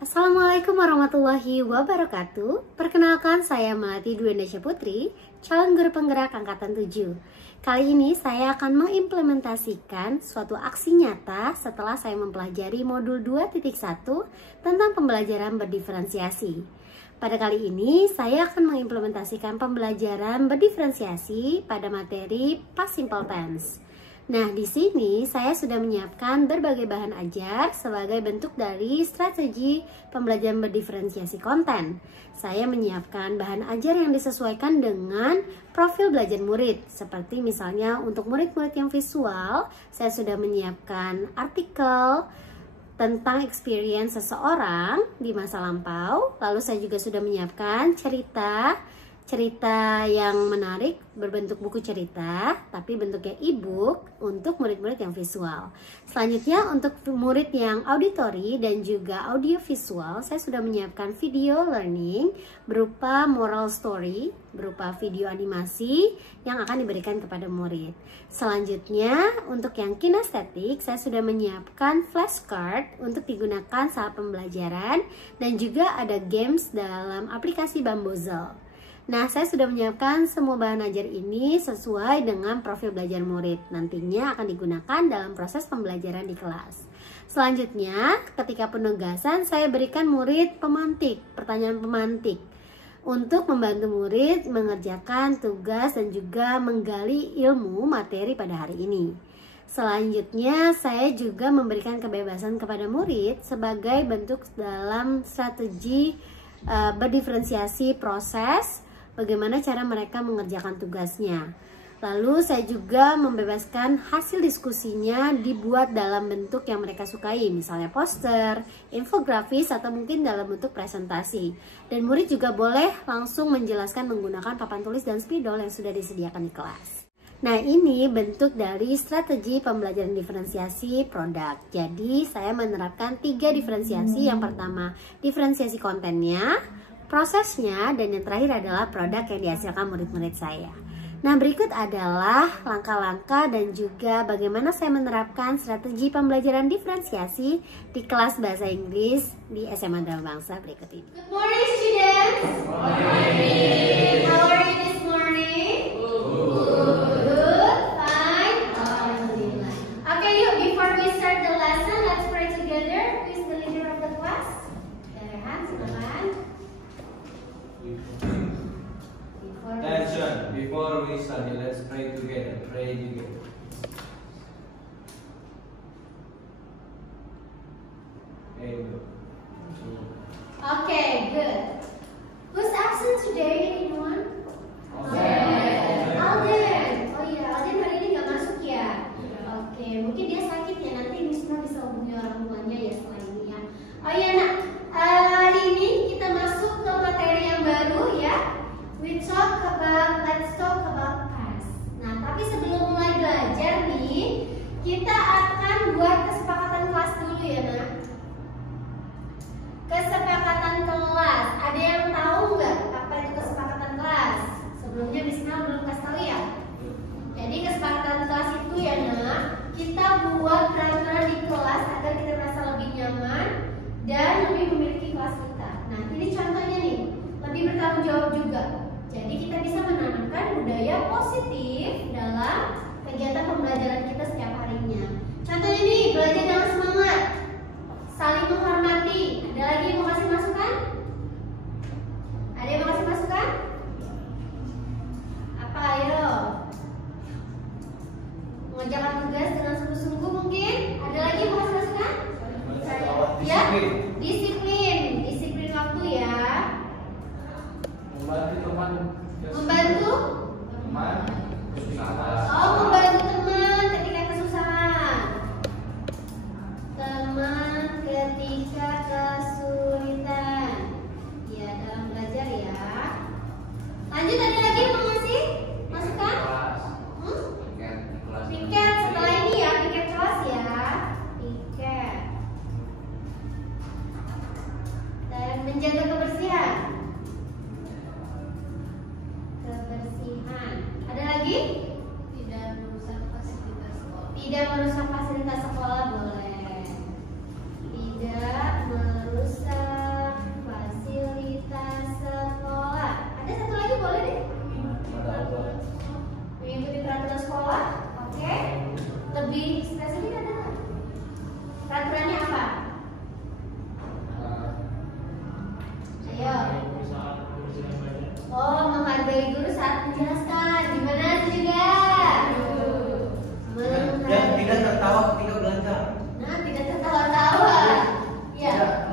Assalamualaikum warahmatullahi wabarakatuh. Perkenalkan, saya Melati Dwi Indonesia Putri, calon guru penggerak angkatan 7. Kali ini saya akan mengimplementasikan suatu aksi nyata setelah saya mempelajari modul 2.1 tentang pembelajaran berdiferensiasi. Pada kali ini saya akan mengimplementasikan pembelajaran berdiferensiasi pada materi past simple tense. Nah, di sini saya sudah menyiapkan berbagai bahan ajar sebagai bentuk dari strategi pembelajaran berdiferensiasi konten. Saya menyiapkan bahan ajar yang disesuaikan dengan profil belajar murid. Seperti misalnya untuk murid-murid yang visual, saya sudah menyiapkan artikel tentang experience seseorang di masa lampau. Lalu saya juga sudah menyiapkan cerita yang menarik berbentuk buku cerita tapi bentuknya e-book untuk murid-murid yang visual. Selanjutnya untuk murid yang auditory dan juga audio visual, saya sudah menyiapkan video learning berupa moral story, berupa video animasi yang akan diberikan kepada murid. Selanjutnya untuk yang kinestetik, saya sudah menyiapkan flashcard untuk digunakan saat pembelajaran dan juga ada games dalam aplikasi Bamboozle. Nah, saya sudah menyiapkan semua bahan ajar ini sesuai dengan profil belajar murid. Nantinya akan digunakan dalam proses pembelajaran di kelas. Selanjutnya, ketika penugasan, saya berikan murid pertanyaan pemantik untuk membantu murid mengerjakan tugas dan juga menggali ilmu materi pada hari ini. Selanjutnya, saya juga memberikan kebebasan kepada murid sebagai bentuk dalam strategi berdiferensiasi proses, bagaimana cara mereka mengerjakan tugasnya. Lalu saya juga membebaskan hasil diskusinya dibuat dalam bentuk yang mereka sukai, misalnya poster, infografis, atau mungkin dalam bentuk presentasi. Dan murid juga boleh langsung menjelaskan menggunakan papan tulis dan spidol yang sudah disediakan di kelas. Nah, ini bentuk dari strategi pembelajaran diferensiasi produk. Jadi saya menerapkan 3 diferensiasi. Yang pertama, diferensiasi kontennya, prosesnya, dan yang terakhir adalah produk yang dihasilkan murid-murid saya. Nah, berikut adalah langkah-langkah dan juga bagaimana saya menerapkan strategi pembelajaran diferensiasi di kelas bahasa Inggris di SMA Dharma Bangsa berikut ini. Good morning, students. Good morning. How are you this morning? Good. Fine. Alhamdulillah. Okay, yuk, before we start the lesson, let's pray together. Who is the leader of the class? Rehan, silakan. Attention, before we study, let's pray together. Pray together. Okay, good. Who's absent today? Anyone? Alden. Oh iya, Alden hari ini nggak masuk ya? Oke, mungkin dia sakit ya. Nanti Misma bisa hubungi orang tuanya ya setelah ini ya. Oh iya nak, hari ini kita masuk ke materi yang baru ya. Let's talk about past. Nah, tapi sebelum mulai belajar nih, kita akan buat kesepakatan kelas dulu ya nak. Kesepakatan kelas. Ada yang tahu nggak apa itu kesepakatan kelas? Sebelumnya Bisma belum kasih tahu ya. Jadi kesepakatan kelas itu ya nak, kita buat peraturan di kelas agar kita merasa lebih nyaman dan lebih memiliki kelas kita. Nah, ini contohnya nih, lebih bertanggung jawab juga. Jadi kita bisa menanamkan budaya positif dalam kegiatan pembelajaran kita setiap harinya. Contohnya nih, belajar dengan semangat, saling menghormati. Ada lagi yang mau kasih masukan? Ada yang mau kasih masukan? Apa ayo? Mengerjakan tugas dengan sungguh-sungguh mungkin? Ada lagi yang mau kasih masukan? Ya, disiplin waktu ya. Membantu teman ketika kesusahan, teman ketika kesulitan ya dalam belajar ya. Lanjut, ada lagi yang mau ngasih masukan? Piket setelah ini ya, piket kelas ya, piket dan menjaga kebersihan. Ada lagi? Tidak merusak fasilitas sekolah. Tidak merusak fasilitas sekolah boleh. Tidak merusak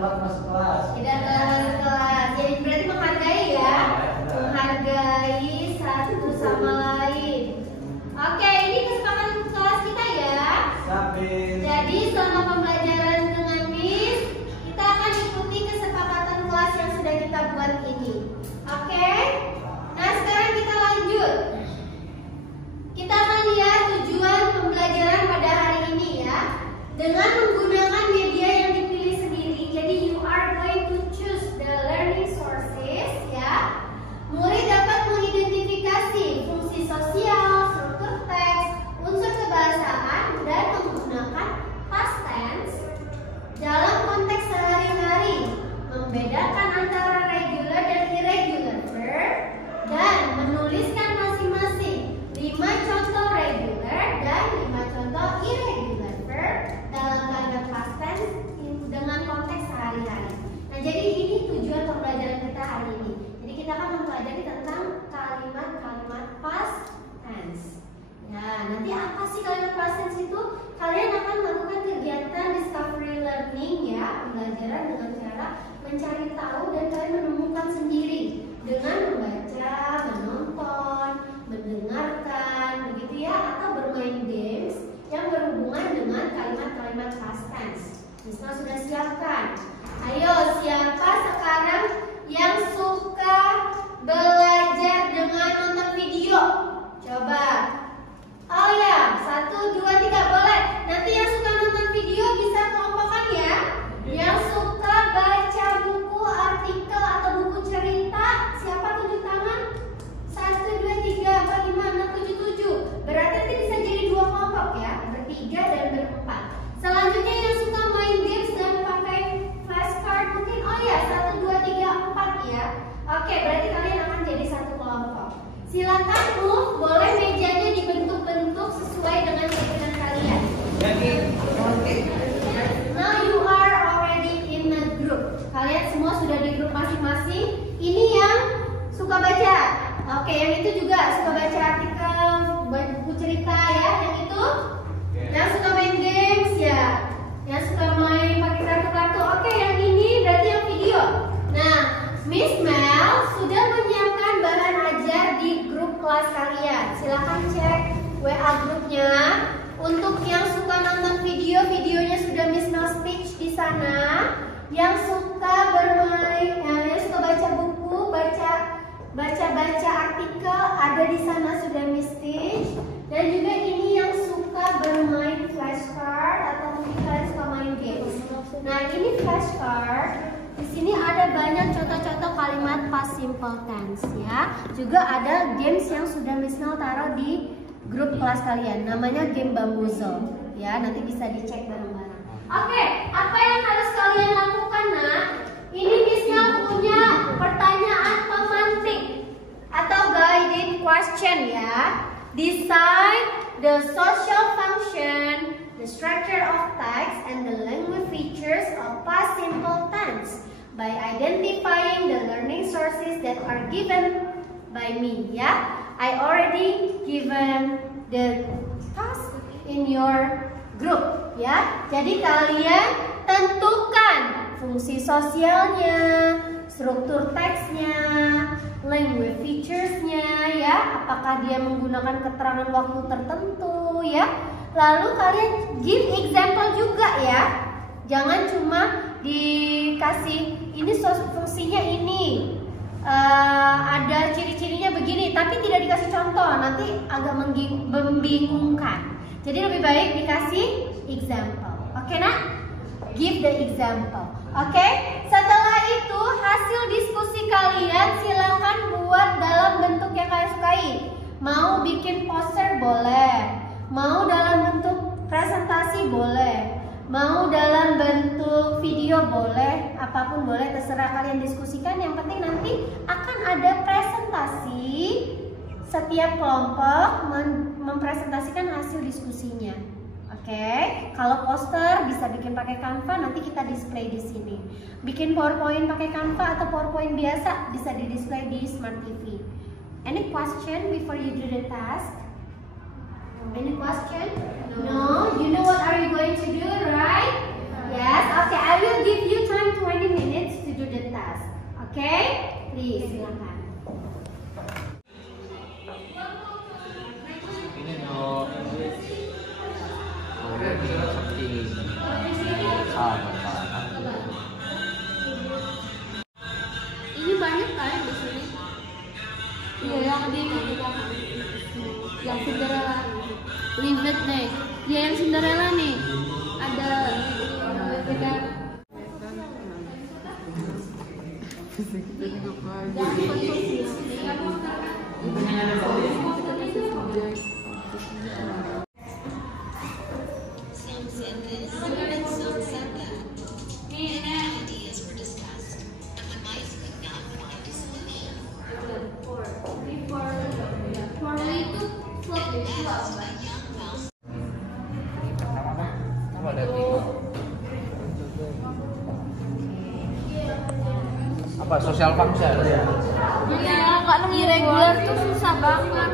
telat masuk kelas. Tidak telat masuk kelas. Jadi berarti menghargai ya. Menghargai satu sama lain. Oke, ini kesepakatan kelas kita ya. Sabit. Jadi selama pembelajaran dengan Miss, kita akan ikuti kesepakatan kelas yang sudah kita buat ini. Oke? Nah, sekarang kita lanjut. Kita akan lihat tujuan pembelajaran pada hari ini ya. Dengan menggunakan media yang dipilih sendiri. Jadi you are going to choose the learning sources ya. Murid dapat mengidentifikasi fungsi sosial, struktur teks, unsur kebahasaan dan menggunakan past tense dalam konteks sehari-hari, membedakan antara regular dan irregular verb dan menuliskan masing-masing 5 contoh regular dan 5 contoh irregular verb dalam kalimat past tense dengan konteks sehari-hari. Nah, jadi ini tujuan pembelajaran kita hari ini. Jadi kita akan mempelajari tentang kalimat-kalimat past tense. Nah, nanti apa sih kalimat past tense itu? Kalian akan melakukan kegiatan discovery learning ya, pembelajaran dengan cara mencari tahu dan kalian menemukan sendiri dengan membaca, menonton, mendengarkan, begitu ya, atau bermain games yang berhubungan dengan kalimat-kalimat past tense. Misal sudah siapkan. Ayo, siapa sekarang yang suka belajar dengan nonton video? Coba. Oh ya, 1, 2, 3 boleh. Nanti yang suka nonton video bisa kelompokkan ya. Yang suka baca buku, artikel atau buku cerita, siapa tunjuk tangan? 1, 2, 3, 4, 5, 6, 7, 7. Berarti nanti bisa jadi 2 kelompok ya, bertiga dan berempat. Selanjutnya yang suka main games dan pakai flashcard mungkin, oh ya 1, 2, 3, 4 ya. Oke, berarti kalian akan jadi 1 kelompok. Silakan move, boleh mejanya dibentuk-bentuk sesuai dengan keinginan kalian. Now you are already in a group. Kalian semua sudah di grup masing-masing. Ini yang suka baca. Oke, yang itu juga suka baca artikel, buku cerita ya. Yang itu, yang suka main games ya. Yang suka main pakai kartu-kartu. Oke, yang ini berarti yang video. Nah, Miss Mel sudah menyiapkan bahan ajar di grup kelas kalian. Silahkan cek WA grupnya. Untuk yang suka nonton video, videonya sudah Miss Mel stitch di sana. Yang suka bermain, yang suka baca buku, baca artikel ada di sana sudah Miss stitch. Dan juga ini yang suka bermain flashcard atau mungkin kalian suka main games. Nah, ini flashcard. Di sini ada banyak contoh-contoh kalimat past simple tense ya. Juga ada games yang sudah Miss Mel taruh di grup kelas kalian. Namanya game Bamboozle ya. Nanti bisa dicek bareng-bareng. Oke, apa yang harus kalian lakukan nak? Ini Miss Mel punya pertanyaan pemantik atau guided question ya. Decide the social function, the structure of text, and the language features of past simple tense by identifying the learning sources that are given by me. Ya, I already given the task in your group. Ya, jadi kalian tentukan fungsi sosialnya, struktur teksnya, language features-nya ya, apakah dia menggunakan keterangan waktu tertentu ya. Lalu kalian give example juga ya. Jangan cuma dikasih ini fungsinya ini, ada ciri-cirinya begini, tapi tidak dikasih contoh, nanti agak membingungkan. Jadi lebih baik dikasih example. Oke nak? Give the example. Oke? Setelah itu hasil diskusi kalian silakan buat dalam bentuk yang kalian sukai. Mau bikin poster boleh, mau dalam bentuk presentasi boleh, mau dalam bentuk video boleh, apapun boleh, terserah kalian diskusikan. Yang penting nanti akan ada presentasi. Setiap kelompok mempresentasikan hasil diskusinya. Oke, kalau poster bisa bikin pakai Canva, nanti kita display di sini. Bikin PowerPoint pakai Canva atau PowerPoint biasa bisa di display di Smart TV. Any question before you do the task? Any question? No. You know what are you going to do, right? Yes, okay. I will give you time 20 minutes to do the task. Okay? Please, silakan. Ini no English. Ini banyak kan di sini? Iya, yang di yang Cinderella. Livet nih. Ya yang Cinderella nih. Ada beda. Apa social function? Iya, kalau irregular tuh susah banget.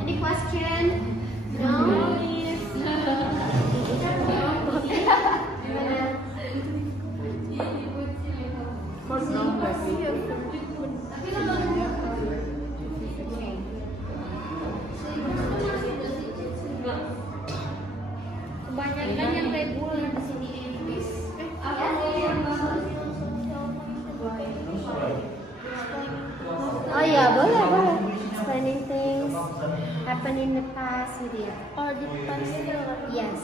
Any question? No. Kebanyakan yang regular di sini English. Oh iya, boleh. Explaining things happen in the past gitu ya. Or the past. Yes.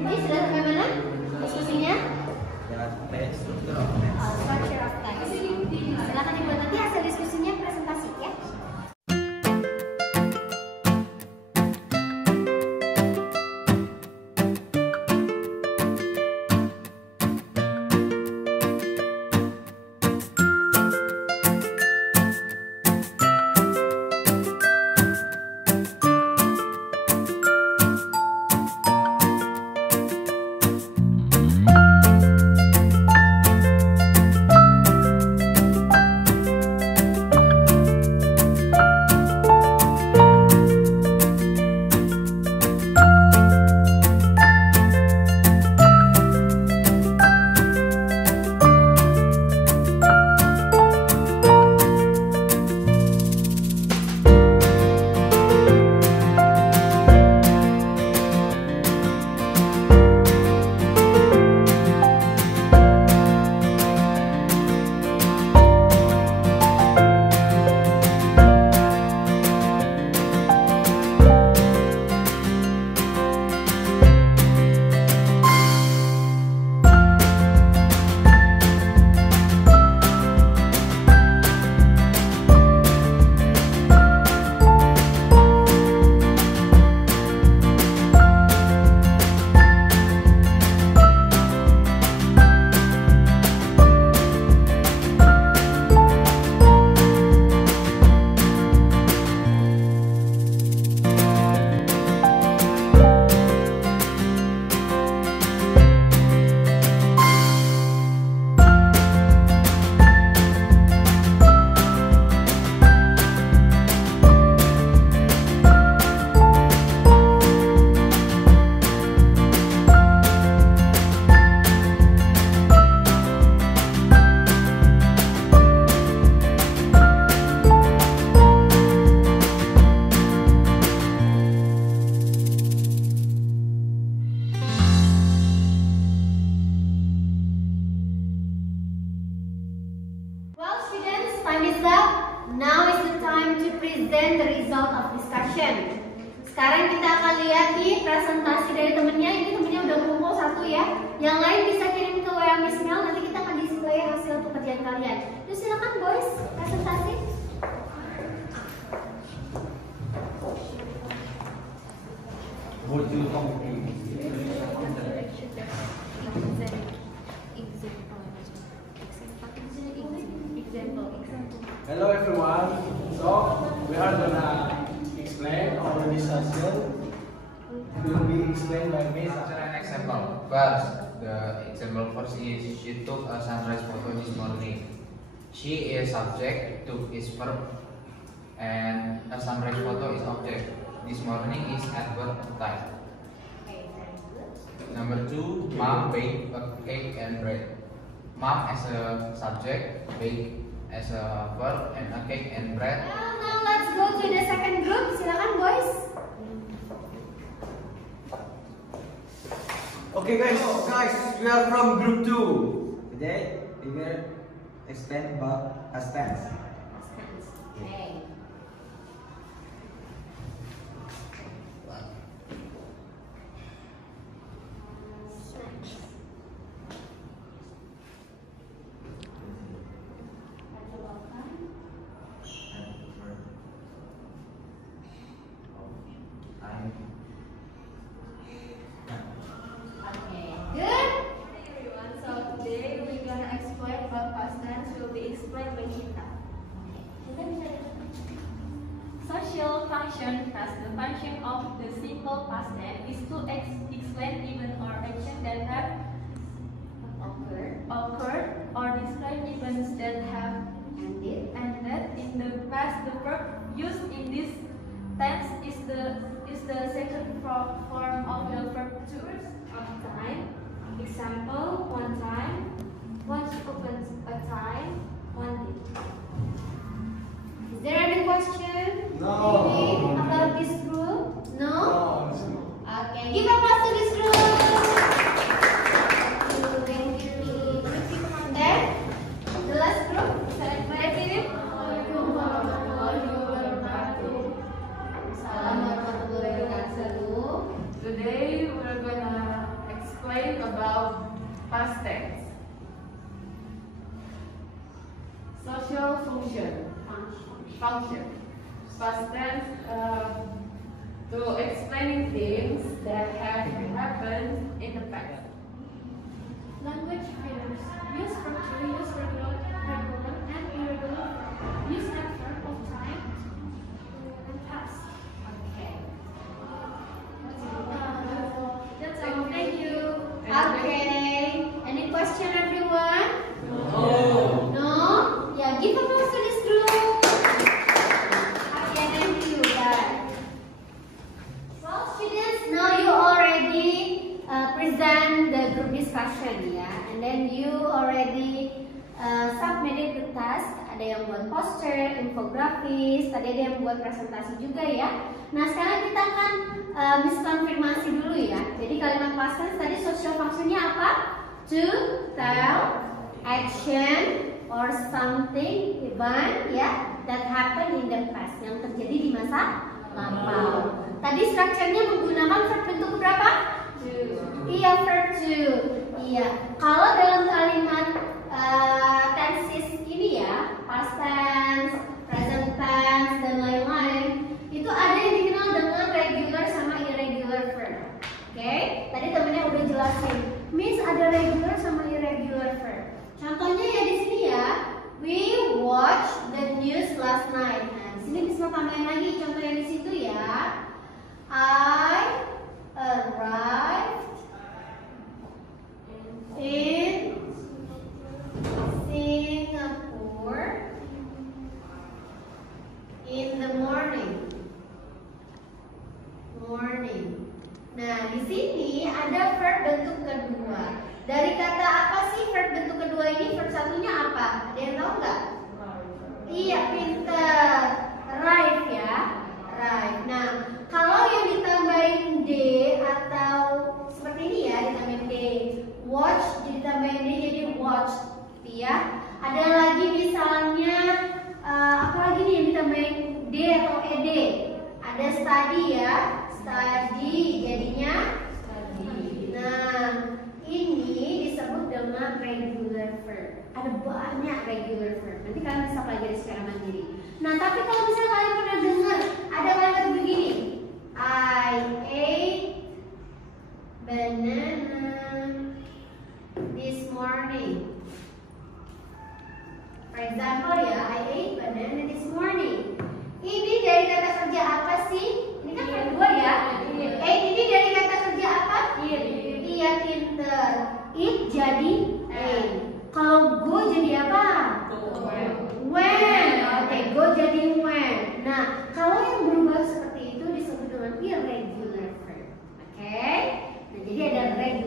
Ini sudah sampai mana diskusinya? Structure of text. Structure of text. Silakan dibuat nanti hasil diskusinya presentasi ya. present the result of discussion. Sekarang kita akan lihat nih presentasi dari temennya. Ini temennya udah kumpul satu ya. Yang lain bisa kirim ke WA Miss Mel. Nanti kita akan display hasil pekerjaan kalian. Yuk silakan boys, presentasi. Hello everyone. So we are gonna explain our discussion. Will be explained by Miss. An example. First, the example first is she took a sunrise photo this morning. She is subject, took is verb, and a sunrise photo is object. This morning is adverb type. Number 2, mom baked a cake and bread. Mom as a subject, bake as a verb, and a cake and bread. Now let's go to the second group. Silakan boys. Okay guys, we are from group 2. Today we will explain about past tense. Okay. Social function as the function of the simple past tense is to explain event or action that have occurred or describe events that have ended. In the past, the verb used in this tense is the second form of the verb to of time. Example: one time, once upon a time, one day. Is there any question? No. Maybe about this group? No? No. Okay, give applause to this group. Thank you. Then, the last group. Assalamualaikum warahmatullahi wabarakatuh. Salam warahmatullahi wabarakatuh. Today we're gonna explain about past tense. Social function. Past tense to explaining things that have happened in the past. Language figures. Use structure, use regular and irregular. Use adverb of time and past. Okay. That's all. Thank you. Okay. Any question, everyone? No. No? Yeah, give applause to this group. Okay, thank you, guys. Well, students, now you already present the group discussion, ya, and then you already submitted the task. Ada yang buat poster, infografis, tadi ada yang buat presentasi juga ya. Nah, sekarang kita akan miskonfirmasi dulu ya. Jadi kalimat past tense tadi social functionnya apa? To tell action or something event ya that happened in the past, yang terjadi di masa lampau. Tadi strukturnya menggunakan verb bentuk berapa? Iya, verb to. Iya. Kalau dalam kalimat tenses ini ya, past tense, present tense dan lain-lain, itu ada yang dikenal dengan regular sama irregular verb. Oke? Tadi temennya udah jelasin. Miss ada regular sama irregular verb. Contohnya ya di sini ya, we watched the news last night. Nah, di sini bisa tambahin lagi contoh yang di situ ya. I arrived in Singapore in the morning. Nah, di sini ada verb bentuk kedua. Dari kata apa sih verb bentuk kedua ini? Verb satunya apa? Ada yang tahu nggak? Iya, pinter. Arrive ya, arrive. Nah, kalau yang ditambahin D atau seperti ini ya, ditambahin D, watch ditambahin D jadi watch, ya. Ada lagi misalnya apa lagi nih yang ditambahin D atau ED? Ada study ya, study jadinya study. Nah, ini disebut dengan regular verb. Ada banyak regular verb. Nanti kalian bisa pelajari secara mandiri. Nah, tapi kalau misalnya kalian pernah dengar ada kalimat begini, I ate banana this morning. For example ya, I ate banana this morning. Ini dari kata kerja apa sih? Ini kan verb dua ya. Ini dari kata kerja apa? Iya, pinter. It jadi Kalau go jadi apa? When. Oke, go jadi when. Nah, kalau yang berubah seperti itu disebut dengan irregular verb. Oke? Nah, jadi ada regular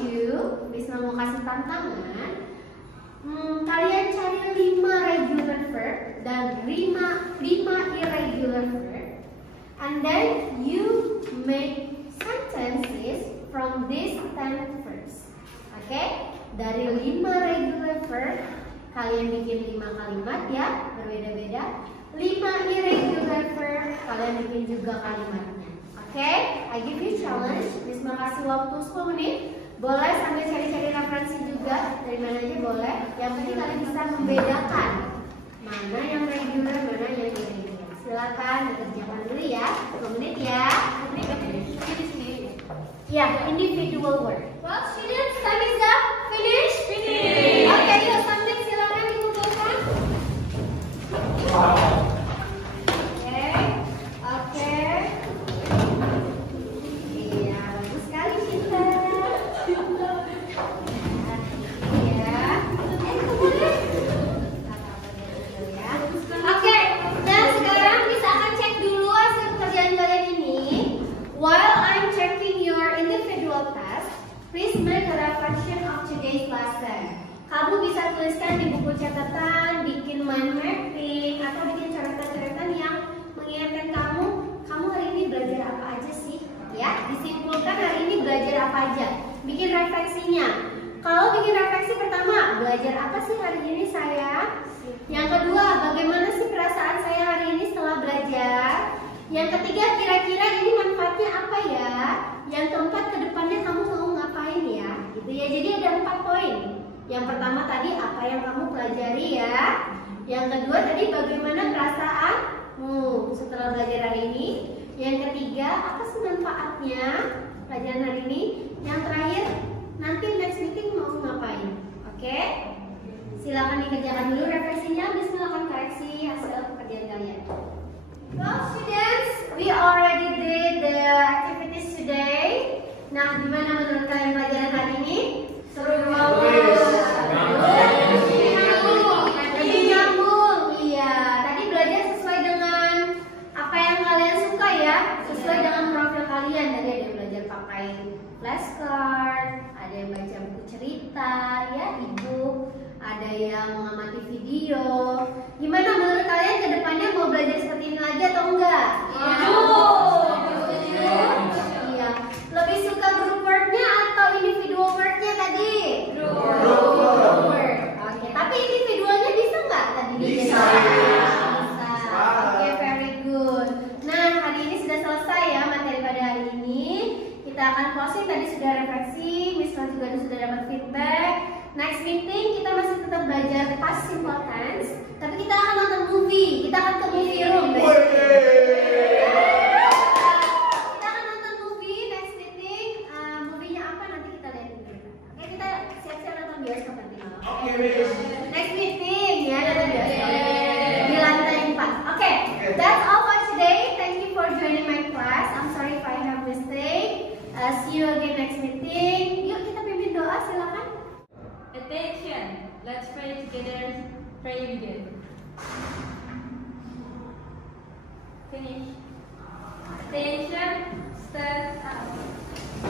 you, Bisma mau kasih tantangan. Kalian cari 5 regular verb dan 5 irregular verb, and then you make sentences from these 10 verbs. Oke? Dari 5 regular verb, kalian bikin 5 kalimat ya, berbeda-beda. 5 irregular verb, kalian bikin juga kalimatnya. Oke? I give you challenge. Bisma kasih waktu 10 menit. Boleh sambil cari-cari referensi juga, dari mana aja boleh. Yang penting kalian bisa membedakan mana yang regular, mana yang irregular. Silakan dikerjakan dulu ya. 10 menit ya. Ya, individual word. Well, students, time is up. Finish? Finish. Oke, yuk sambil silakan dikumpulkan. Oke. Iya, bagus sekali Cinta. Oke, dan sekarang bisa akan cek dulu hasil pekerjaan kalian ini. While I'm checking your individual task, please make a reflection of today's lesson. Kamu bisa tuliskan di buku catatan, bikin mind mapping, atau bikin coretan-coretan yang mengingatkan kamu hari ini belajar apa aja sih? Ya, disimpulkan hari ini belajar apa aja. Bikin refleksinya. Kalau bikin refleksi pertama, belajar apa sih hari ini saya? Yang kedua, bagaimana sih perasaan saya hari ini setelah belajar? Yang ketiga, kira-kira ini manfaatnya apa ya? Yang keempat, kedepannya kamu mau ngapain ya? Gitu ya. Jadi ada 4 poin. Yang pertama tadi apa yang kamu pelajari ya? Yang kedua tadi bagaimana perasaanmu setelah belajar hari ini? Yang ketiga, apa sih manfaatnya pelajaran hari ini? Yang terakhir, nanti next meeting mau ngapain? Oke? Silakan dikerjakan dulu refleksinya, Bisma akan koreksi hasil pekerjaan kalian. Well, students, we already did the activities today. Nah, gimana menurut kalian pelajaran hari ini? Seru banget. Nyambung. Iya, tadi belajar sesuai dengan apa yang kalian suka ya, sesuai dengan profil kalian. Tadi ada yang belajar pakai flashcard, ada yang baca buku cerita, ya, e-book, ada yang mengamati video. Gimana menurut kalian ke depannya mau belajar seperti ini lagi atau enggak? Iya. Lebih suka group work-nya atau individual work-nya tadi? Group work. Oke, tapi individualnya bisa nggak tadi? Bisa. Oke, very good. Nah, hari ini sudah selesai ya materi pada hari ini. Kita akan closing, tadi sudah refleksi, Miss Fran juga sudah dapat feedback. Next meeting kita masih tetap belajar past simple tense, tapi kita akan nonton movie. Kita akan ke movie room. Kita akan nonton movie next meeting. Movie-nya apa nanti kita lihat dulu. Oke, kita siap-siap nonton bioskop nanti malam. Oke, Miss. Next meeting ya, nonton bioskop di lantai 4. Oke, that's all for today. Thank you for joining my class. I'm sorry if I have mistake. See you again next meeting. Yuk kita pimpin doa, silakan. Attention, let's pray together. Pray begin. Finish. Attention, stand up.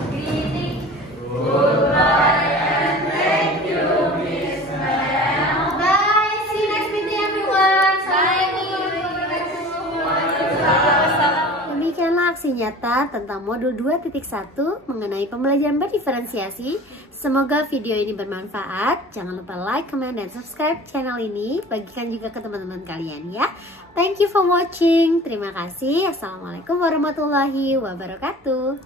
Greeting. Goodbye and thank you, Miss Maya. Bye, see you next meeting everyone. Demikianlah aksi nyata tentang modul 2.1 mengenai pembelajaran berdiferensiasi. Semoga video ini bermanfaat. Jangan lupa like, comment, dan subscribe channel ini. Bagikan juga ke teman-teman kalian ya. Thank you for watching. Terima kasih. Assalamualaikum warahmatullahi wabarakatuh.